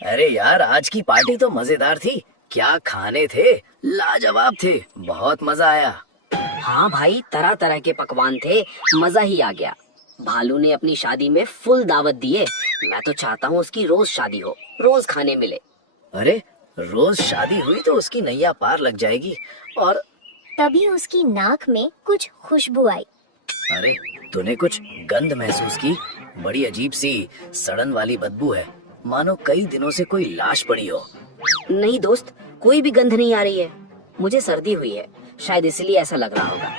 अरे यार, आज की पार्टी तो मजेदार थी। क्या खाने थे, लाजवाब थे। बहुत मजा आया। हाँ भाई, तरह तरह के पकवान थे, मजा ही आ गया। भालू ने अपनी शादी में फुल दावत दिए। मैं तो चाहता हूँ उसकी रोज शादी हो, रोज खाने मिले। अरे, रोज शादी हुई तो उसकी नैया पार लग जाएगी। और तभी उसकी नाक में कुछ खुशबू आई। अरे, तूने कुछ गंध महसूस की? बड़ी अजीब सी सड़न वाली बदबू है, मानो कई दिनों से कोई लाश पड़ी हो। नहीं दोस्त, कोई भी गंध नहीं आ रही है। मुझे सर्दी हुई है, शायद इसलिए ऐसा लग रहा होगा।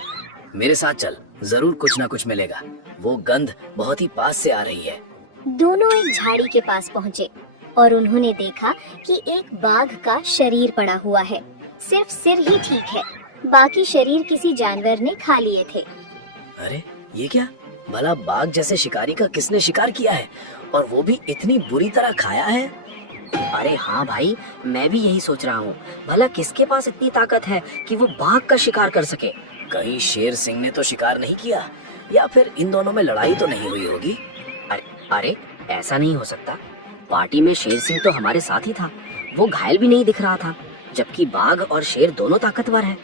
मेरे साथ चल, जरूर कुछ ना कुछ मिलेगा। वो गंध बहुत ही पास से आ रही है। दोनों एक झाड़ी के पास पहुँचे और उन्होंने देखा कि एक बाघ का शरीर पड़ा हुआ है। सिर्फ सिर ही ठीक है, बाकी शरीर किसी जानवर ने खा लिए थे। अरे, ये क्या? भला बाघ जैसे शिकारी का किसने शिकार किया है, और वो भी इतनी बुरी तरह खाया है? अरे हाँ भाई, मैं भी यही सोच रहा हूँ। भला किसके पास इतनी ताकत है कि वो बाघ का शिकार कर सके? कहीं शेर सिंह ने तो शिकार नहीं किया, या फिर इन दोनों में लड़ाई तो नहीं हुई होगी? अरे ऐसा नहीं हो सकता। पार्टी में शेर सिंह तो हमारे साथ ही था, वो घायल भी नहीं दिख रहा था, जबकि बाघ और शेर दोनों ताकतवर हैं।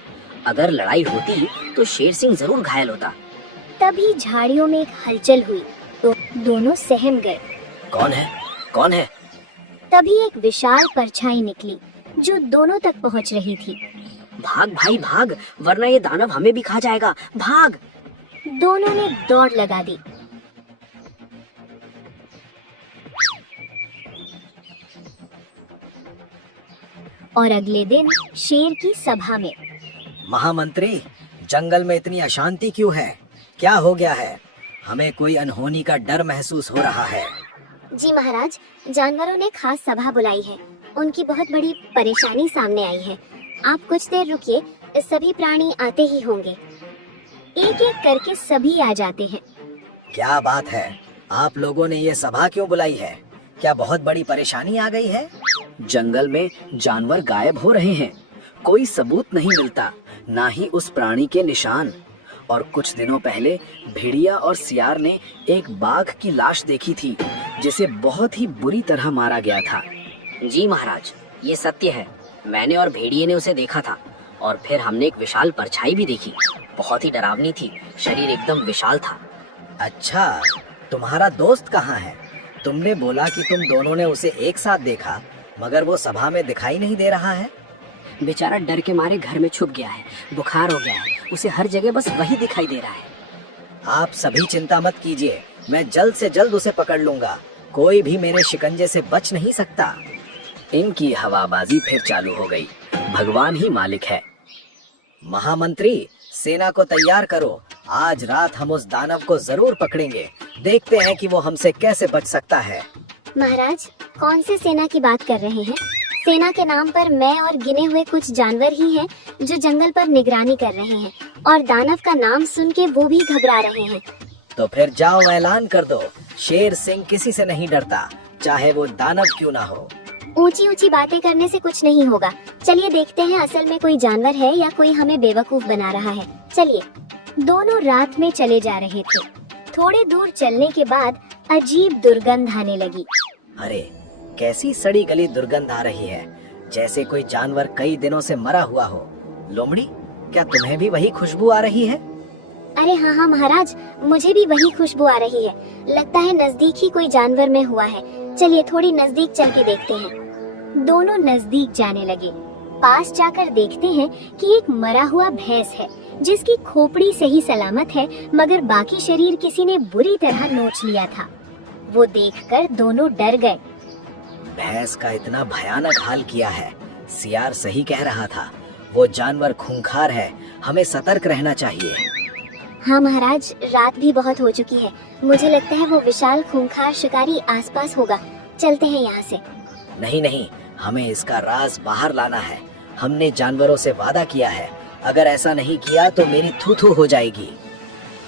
अगर लड़ाई होती तो शेर सिंह जरूर घायल होता। तभी झाड़ियों में एक हलचल हुई तो दोनों सहम गए। कौन है? कौन है? तभी एक विशाल परछाई निकली जो दोनों तक पहुंच रही थी। भाग भाई भाग, वरना ये दानव हमें भी खा जाएगा। भाग! दोनों ने दौड़ लगा दी। और अगले दिन शेर की सभा में, महामंत्री, जंगल में इतनी अशांति क्यों है? क्या हो गया है? हमें कोई अनहोनी का डर महसूस हो रहा है। जी महाराज, जानवरों ने खास सभा बुलाई है। उनकी बहुत बड़ी परेशानी सामने आई है। आप कुछ देर रुकिए, सभी प्राणी आते ही होंगे। एक एक करके सभी आ जाते हैं। क्या बात है? आप लोगों ने ये सभा क्यों बुलाई है? क्या बहुत बड़ी परेशानी आ गई है? जंगल में जानवर गायब हो रहे हैं, कोई सबूत नहीं मिलता, ना ही उस प्राणी के निशान। और कुछ दिनों पहले भेड़िया और सियार ने एक बाघ की लाश देखी थी, जिसे बहुत ही बुरी तरह मारा गया था। जी महाराज, ये सत्य है। मैंने और भेड़िए ने उसे देखा था, और फिर हमने एक विशाल परछाई भी देखी। बहुत ही डरावनी थी, शरीर एकदम विशाल था। अच्छा, तुम्हारा दोस्त कहाँ है? तुमने बोला कि तुम दोनों ने उसे एक साथ देखा, मगर वो सभा में दिखाई नहीं दे रहा है। बेचारा डर के मारे घर में छुप गया है, बुखार हो गया है, उसे हर जगह बस वही दिखाई दे रहा है। आप सभी चिंता मत कीजिए, मैं जल्द से जल्द उसे पकड़ लूंगा। कोई भी मेरे शिकंजे से बच नहीं सकता। इनकी हवाबाजी फिर चालू हो गई। भगवान ही मालिक है। महामंत्री, सेना को तैयार करो। आज रात हम उस दानव को जरूर पकड़ेंगे। देखते हैं कि वो हमसे कैसे बच सकता है। महाराज, कौन से सेना की बात कर रहे हैं? सेना के नाम पर मैं और गिने हुए कुछ जानवर ही हैं जो जंगल पर निगरानी कर रहे हैं, और दानव का नाम सुन के वो भी घबरा रहे हैं। तो फिर जाओ, ऐलान कर दो। शेर सिंह किसी से नहीं डरता, चाहे वो दानव क्यों ना हो। ऊंची ऊंची बातें करने से कुछ नहीं होगा। चलिए देखते हैं असल में कोई जानवर है या कोई हमें बेवकूफ बना रहा है। चलिए। दोनों रात में चले जा रहे थे। थोड़े दूर चलने के बाद अजीब दुर्गंध आने लगी। अरे, कैसी सड़ी गली दुर्गंध आ रही है, जैसे कोई जानवर कई दिनों से मरा हुआ हो। लोमड़ी, क्या तुम्हें भी वही खुशबू आ रही है? अरे हाँ हाँ महाराज, मुझे भी वही खुशबू आ रही है। लगता है नजदीक ही कोई जानवर में हुआ है। चलिए थोड़ी नजदीक चल के देखते हैं। दोनों नजदीक जाने लगे। पास जाकर देखते हैं कि एक मरा हुआ भैंस है, जिसकी खोपड़ी सही सलामत है, मगर बाकी शरीर किसी ने बुरी तरह नोच लिया था। वो देखकर दोनों डर गए। भैंस का इतना भयानक हाल किया है। सियार सही कह रहा था, वो जानवर खूंखार है, हमें सतर्क रहना चाहिए। हाँ महाराज, रात भी बहुत हो चुकी है। मुझे लगता है वो विशाल खूंखार शिकारी आसपास होगा। चलते हैं यहाँ से। नहीं नहीं, हमें इसका राज बाहर लाना है। हमने जानवरों से वादा किया है, अगर ऐसा नहीं किया तो मेरी थू-थू हो जाएगी।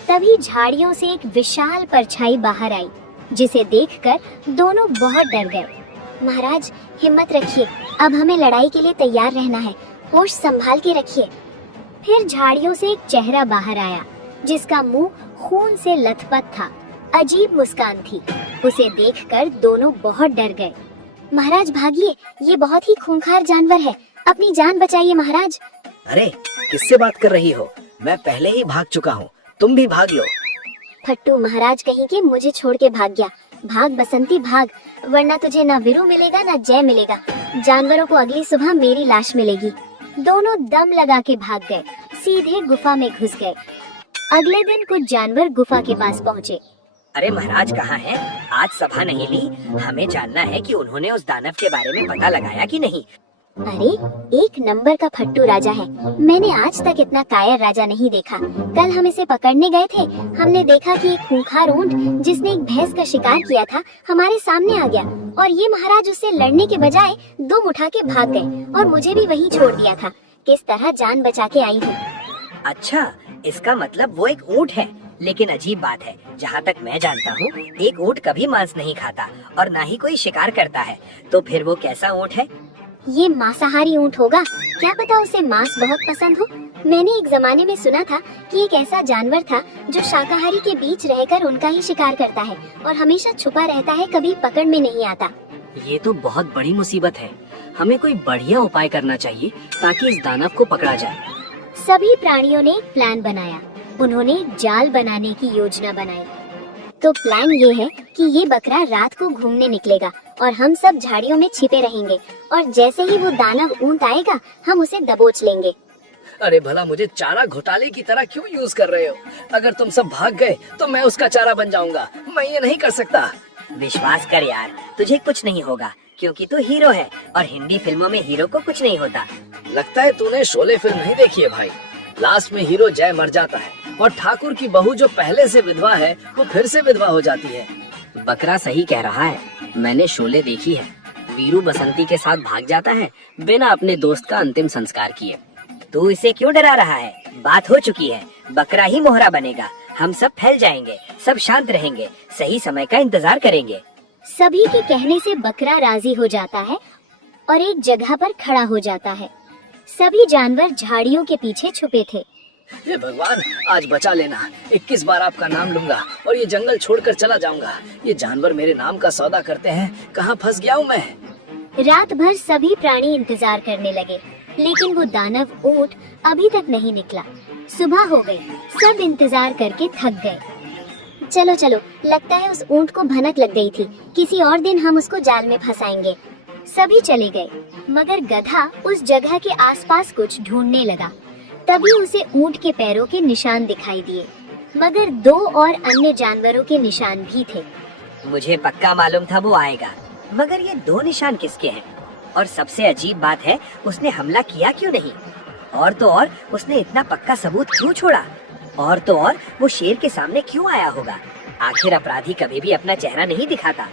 तभी झाड़ियों से एक विशाल परछाई बाहर आई, जिसे देखकर दोनों बहुत डर गए। महाराज, हिम्मत रखिए, अब हमें लड़ाई के लिए तैयार रहना है। होश संभाल के रखिए। फिर झाड़ियों से एक चेहरा बाहर आया, जिसका मुंह खून से लथपथ था। अजीब मुस्कान थी। उसे देखकर दोनों बहुत डर गए। महाराज भागिए, ये बहुत ही खूंखार जानवर है, अपनी जान बचाइए महाराज। अरे किससे बात कर रही हो? मैं पहले ही भाग चुका हूँ, तुम भी भाग लो। फट्टू महाराज कहीं के मुझे छोड़ के भाग गया। भाग बसंती भाग, वरना तुझे ना वीरू मिलेगा ना जय मिलेगा। जानवरों को अगली सुबह मेरी लाश मिलेगी। दोनों दम लगा के भाग गए, सीधे गुफा में घुस गए। अगले दिन कुछ जानवर गुफा के पास पहुँचे। अरे महाराज कहाँ हैं? आज सभा नहीं ली, हमें जानना है कि उन्होंने उस दानव के बारे में पता लगाया कि नहीं। अरे एक नंबर का फट्टू राजा है, मैंने आज तक इतना कायर राजा नहीं देखा। कल हम इसे पकड़ने गए थे, हमने देखा कि एक खूंखार ऊंट जिसने एक भैंस का शिकार किया था हमारे सामने आ गया, और ये महाराज उससे लड़ने के बजाय दुम उठा के भाग गए और मुझे भी वहीं छोड़ दिया था। किस तरह जान बचा के आई हूँ। अच्छा, इसका मतलब वो एक ऊंट है। लेकिन अजीब बात है, जहाँ तक मैं जानता हूँ एक ऊंट कभी मांस नहीं खाता और ना ही कोई शिकार करता है। तो फिर वो कैसा ऊंट है? ये मांसाहारी ऊंट होगा, क्या पता उसे मांस बहुत पसंद हो। मैंने एक जमाने में सुना था कि एक ऐसा जानवर था जो शाकाहारी के बीच रहकर उनका ही शिकार करता है और हमेशा छुपा रहता है, कभी पकड़ में नहीं आता। ये तो बहुत बड़ी मुसीबत है, हमें कोई बढ़िया उपाय करना चाहिए ताकि इस दानव को पकड़ा जाए। सभी प्राणियों ने एक प्लान बनाया। उन्होंने एक जाल बनाने की योजना बनाई। तो प्लान ये है कि ये बकरा रात को घूमने निकलेगा और हम सब झाड़ियों में छिपे रहेंगे, और जैसे ही वो दानव ऊंट आएगा हम उसे दबोच लेंगे। अरे भला मुझे चारा घोटाले की तरह क्यों यूज कर रहे हो? अगर तुम सब भाग गए तो मैं उसका चारा बन जाऊंगा। मैं ये नहीं कर सकता। विश्वास कर यार, तुझे कुछ नहीं होगा क्योंकि तू हीरो है और हिंदी फिल्मों में हीरो को कुछ नहीं होता। लगता है तूने शोले फिल्म नहीं देखी है भाई। लास्ट में हीरो जय मर जाता है और ठाकुर की बहू जो पहले से विधवा है वो फिर से विधवा हो जाती है। बकरा सही कह रहा है, मैंने शोले देखी है। वीरू बसंती के साथ भाग जाता है बिना अपने दोस्त का अंतिम संस्कार किए। तू इसे क्यों डरा रहा है? बात हो चुकी है, बकरा ही मोहरा बनेगा। हम सब फैल जाएंगे, सब शांत रहेंगे, सही समय का इंतजार करेंगे। सभी के कहने से बकरा राजी हो जाता है और एक जगह पर खड़ा हो जाता है। सभी जानवर झाड़ियों के पीछे छुपे थे। हे भगवान, आज बचा लेना। 21 बार आपका नाम लूंगा और ये जंगल छोड़कर चला जाऊंगा। ये जानवर मेरे नाम का सौदा करते हैं, कहाँ फंस गया हूँ मैं। रात भर सभी प्राणी इंतजार करने लगे, लेकिन वो दानव ऊंट अभी तक नहीं निकला। सुबह हो गई, सब इंतजार करके थक गए। चलो चलो, लगता है उस ऊंट को भनक लग गई थी, किसी और दिन हम उसको जाल में फंसाएंगे। सभी चले गए, मगर गधा उस जगह के आसपास कुछ ढूंढने लगा। तभी उसे ऊंट के पैरों के निशान दिखाई दिए, मगर 2 और अन्य जानवरों के निशान भी थे। मुझे पक्का मालूम था वो आएगा, मगर ये 2 निशान किसके हैं? और सबसे अजीब बात है, उसने हमला किया क्यों नहीं? और तो और उसने इतना पक्का सबूत क्यों छोड़ा? और तो और वो शेर के सामने क्यों आया होगा? आखिर अपराधी कभी भी अपना चेहरा नहीं दिखाता।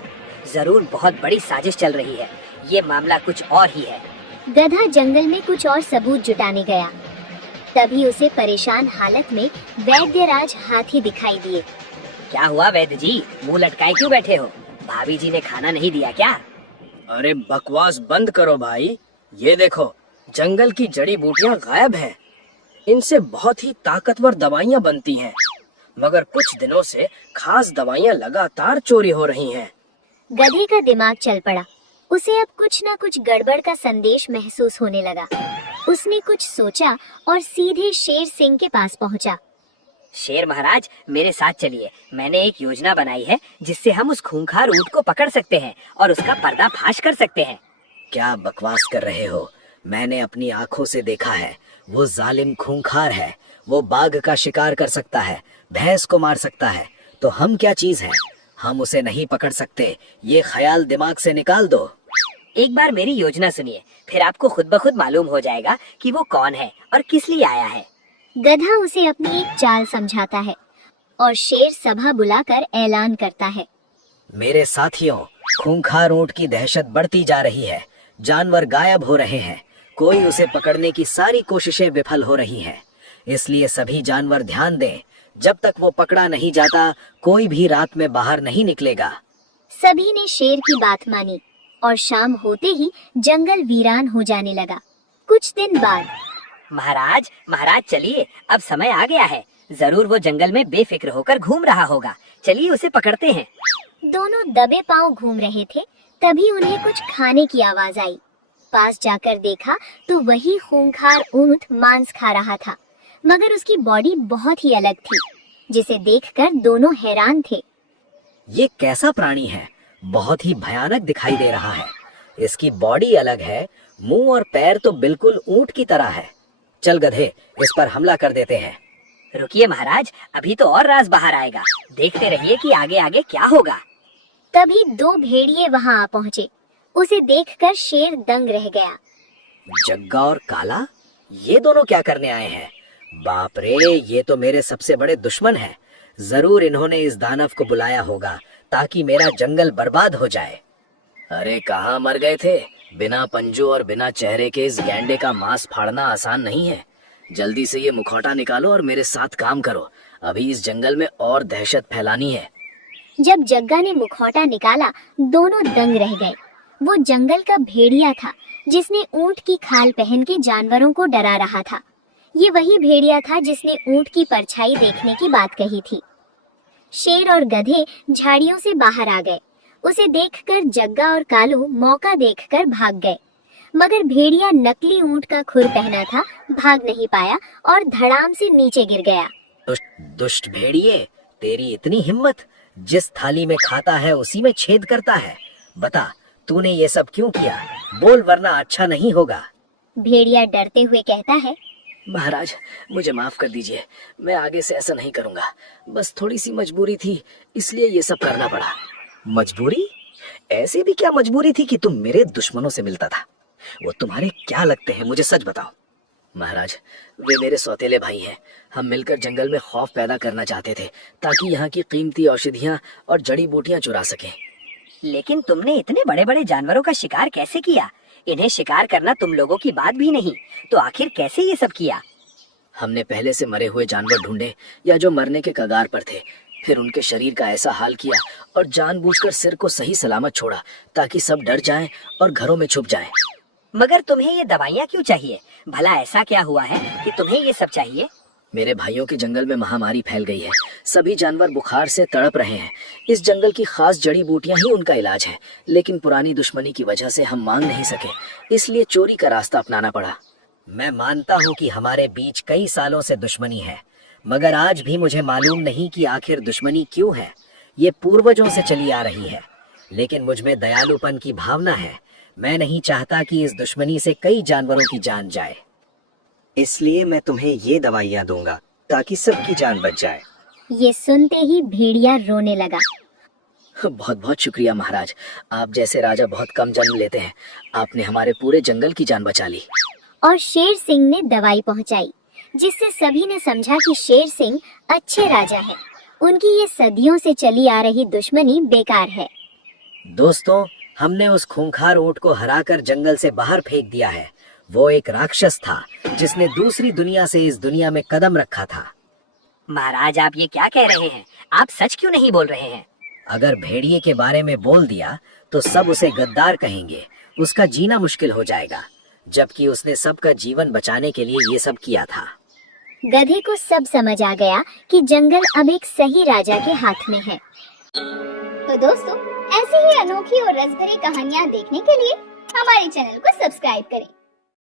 जरूर बहुत बड़ी साजिश चल रही है, ये मामला कुछ और ही है। गधा जंगल में कुछ और सबूत जुटाने गया। तभी उसे परेशान हालत में वैद्यराज हाथी दिखाई दिए। क्या हुआ वैद्य जी, मुंह लटकाए क्यों बैठे हो? भाभी जी ने खाना नहीं दिया क्या? अरे बकवास बंद करो भाई। ये देखो, जंगल की जड़ी बूटियां गायब हैं। इनसे बहुत ही ताकतवर दवाइयां बनती हैं, मगर कुछ दिनों से खास दवाइयां लगातार चोरी हो रही हैं। गधे का दिमाग चल पड़ा। उसे अब कुछ न कुछ गड़बड़ का संदेश महसूस होने लगा। उसने कुछ सोचा और सीधे शेर सिंह के पास पहुंचा। शेर महाराज, मेरे साथ चलिए। मैंने एक योजना बनाई है जिससे हम उस खूंखार ऊंट को पकड़ सकते हैं और उसका पर्दाफाश कर सकते हैं। क्या बकवास कर रहे हो? मैंने अपनी आंखों से देखा है, वो जालिम खूंखार है। वो बाघ का शिकार कर सकता है, भैंस को मार सकता है, तो हम क्या चीज है? हम उसे नहीं पकड़ सकते। ये ख्याल दिमाग से निकाल दो। एक बार मेरी योजना सुनिए, फिर आपको खुद ब खुद मालूम हो जाएगा कि वो कौन है और किस लिए आया है। गधा उसे अपनी एक चाल समझाता है और शेर सभा बुलाकर ऐलान करता है। मेरे साथियों, खूंखार ऊंट की दहशत बढ़ती जा रही है। जानवर गायब हो रहे हैं, कोई उसे पकड़ने की सारी कोशिशें विफल हो रही हैं। इसलिए सभी जानवर ध्यान दें, जब तक वो पकड़ा नहीं जाता कोई भी रात में बाहर नहीं निकलेगा। सभी ने शेर की बात मानी और शाम होते ही जंगल वीरान हो जाने लगा। कुछ दिन बाद महाराज, महाराज चलिए, अब समय आ गया है। जरूर वो जंगल में बेफिक्र होकर घूम रहा होगा। चलिए उसे पकड़ते हैं। दोनों दबे पांव घूम रहे थे, तभी उन्हें कुछ खाने की आवाज आई। पास जाकर देखा तो वही खूंखार ऊंट मांस खा रहा था, मगर उसकी बॉडी बहुत ही अलग थी, जिसे देखकर दोनों हैरान थे। ये कैसा प्राणी है? बहुत ही भयानक दिखाई दे रहा है। इसकी बॉडी अलग है, मुंह और पैर तो बिल्कुल ऊंट की तरह है। चल गधे, इस पर हमला कर देते हैं। रुकिए महाराज, अभी तो और राज बाहर आएगा। देखते रहिए कि आगे आगे क्या होगा। तभी दो भेड़िए वहां आ पहुंचे। उसे देखकर शेर दंग रह गया। जग्गा और काला, ये दोनों क्या करने आए हैं? बाप रे, ये तो मेरे सबसे बड़े दुश्मन हैं। जरूर इन्होंने इस दानव को बुलाया होगा ताकि मेरा जंगल बर्बाद हो जाए। अरे कहाँ मर गए थे? बिना पंजों और बिना चेहरे के इस गैंडे का मांस फाड़ना आसान नहीं है। जल्दी से ये मुखौटा निकालो और मेरे साथ काम करो। अभी इस जंगल में और दहशत फैलानी है। जब जग्गा ने मुखौटा निकाला, दोनों दंग रह गए। वो जंगल का भेड़िया था जिसने ऊंट की खाल पहन के जानवरों को डरा रहा था। ये वही भेड़िया था जिसने ऊंट की परछाई देखने की बात कही थी। शेर और गधे झाड़ियों से बाहर आ गए। उसे देखकर जग्गा और कालू मौका देखकर भाग गए, मगर भेड़िया नकली ऊंट का खुर पहना था, भाग नहीं पाया और धड़ाम से नीचे गिर गया। दुष्ट भेड़िए, तेरी इतनी हिम्मत! जिस थाली में खाता है उसी में छेद करता है। बता, तूने ये सब क्यों किया? बोल, वरना अच्छा नहीं होगा। भेड़िया डरते हुए कहता है, महाराज, मुझे माफ कर दीजिए। मैं आगे से ऐसा नहीं करूंगा। बस थोड़ी सी मजबूरी थी, इसलिए ये सब करना पड़ा। मजबूरी? ऐसी भी क्या मजबूरी थी कि तुम मेरे दुश्मनों से मिलता था? वो तुम्हारे क्या लगते हैं, मुझे सच बताओ। महाराज, वे मेरे सौतेले भाई हैं। हम मिलकर जंगल में खौफ पैदा करना चाहते थे ताकि यहाँ की कीमती औषधियाँ और जड़ी बूटियाँ चुरा सकें। लेकिन तुमने इतने बड़े बड़े जानवरों का शिकार कैसे किया? इन्हें शिकार करना तुम लोगों की बात भी नहीं, तो आखिर कैसे ये सब किया? हमने पहले से मरे हुए जानवर ढूंढे या जो मरने के कगार पर थे, फिर उनके शरीर का ऐसा हाल किया और जानबूझकर सिर को सही सलामत छोड़ा ताकि सब डर जाएं और घरों में छुप जाएं। मगर तुम्हें ये दवाइयाँ क्यों चाहिए? भला ऐसा क्या हुआ है कि तुम्हें ये सब चाहिए? मेरे भाइयों के जंगल में महामारी फैल गई है। सभी जानवर बुखार से तड़प रहे हैं। इस जंगल की खास जड़ी बूटियां ही उनका इलाज है, लेकिन पुरानी दुश्मनी की वजह से हम मांग नहीं सके, इसलिए चोरी का रास्ता अपनाना पड़ा। मैं मानता हूँ कि हमारे बीच कई सालों से दुश्मनी है, मगर आज भी मुझे मालूम नहीं कि आखिर दुश्मनी क्यों है। ये पूर्वजों से चली आ रही है, लेकिन मुझ में दयालुपन की भावना है। मैं नहीं चाहता कि इस दुश्मनी से कई जानवरों की जान जाए, इसलिए मैं तुम्हें ये दवाइयाँ दूंगा ताकि सबकी जान बच जाए। ये सुनते ही भेड़िया रोने लगा। बहुत बहुत शुक्रिया महाराज, आप जैसे राजा बहुत कम जन्म लेते हैं। आपने हमारे पूरे जंगल की जान बचा ली। और शेर सिंह ने दवाई पहुंचाई, जिससे सभी ने समझा कि शेर सिंह अच्छे राजा हैं। उनकी ये सदियों से चली आ रही दुश्मनी बेकार है। दोस्तों, हमने उस खूंखार ऊंट को हराकर जंगल से बाहर फेंक दिया है। वो एक राक्षस था जिसने दूसरी दुनिया से इस दुनिया में कदम रखा था। महाराज, आप ये क्या कह रहे हैं? आप सच क्यों नहीं बोल रहे हैं? अगर भेड़िए के बारे में बोल दिया तो सब उसे गद्दार कहेंगे, उसका जीना मुश्किल हो जाएगा, जबकि उसने सबका जीवन बचाने के लिए ये सब किया था। गधे को सब समझ आ गया कि जंगल अब एक सही राजा के हाथ में है। तो दोस्तों, ऐसी ही अनोखी और रसभरी कहानियाँ देखने के लिए हमारे चैनल को सब्सक्राइब करें।